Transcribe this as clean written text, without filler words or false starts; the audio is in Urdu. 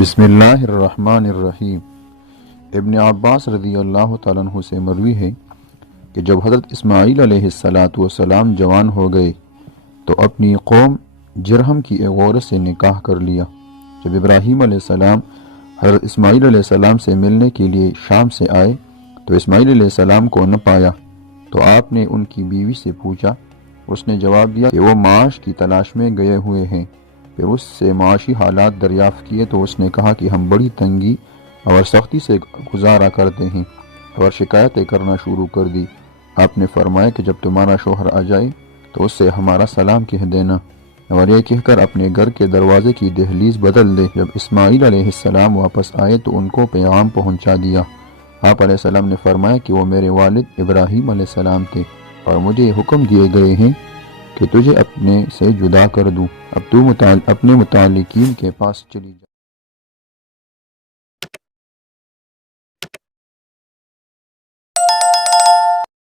بسم اللہ الرحمن الرحیم۔ ابن عباس رضی اللہ تعالیٰ عنہ سے مروی ہے کہ جب حضرت اسماعیل علیہ السلام جوان ہو گئے تو اپنی قوم جرہم کی ایک عورت سے نکاح کر لیا۔ جب ابراہیم علیہ السلام حضرت اسماعیل علیہ السلام سے ملنے کے لیے شام سے آئے تو اسماعیل علیہ السلام کو نہ پایا، تو آپ نے ان کی بیوی سے پوچھا۔ اس نے جواب دیا کہ وہ معاش کی تلاش میں گئے ہوئے ہیں۔ پھر اس سے معاشی حالات دریافت کیے تو اس نے کہا کہ ہم بڑی تنگی اور سختی سے گزارا کرتے ہیں، اور شکایتیں کرنا شروع کر دی۔ آپ نے فرمایا کہ جب تمہارا شوہر آ جائے تو اس سے ہمارا سلام کہہ دینا، اور یہ کہہ کر اپنے گھر کے دروازے کی دہلیز بدل دے۔ جب اسماعیل علیہ السلام واپس آئے تو ان کو پیغام پہنچا دیا۔ آپ علیہ السلام نے فرمایا کہ وہ میرے والد ابراہیم علیہ السلام تھے، اور مجھے یہ حکم دیے گئے ہیں کہ تجھے اپنے سے جدا کر دوں۔ اب تو اپنے متعلقین کے پاس چلی جا۔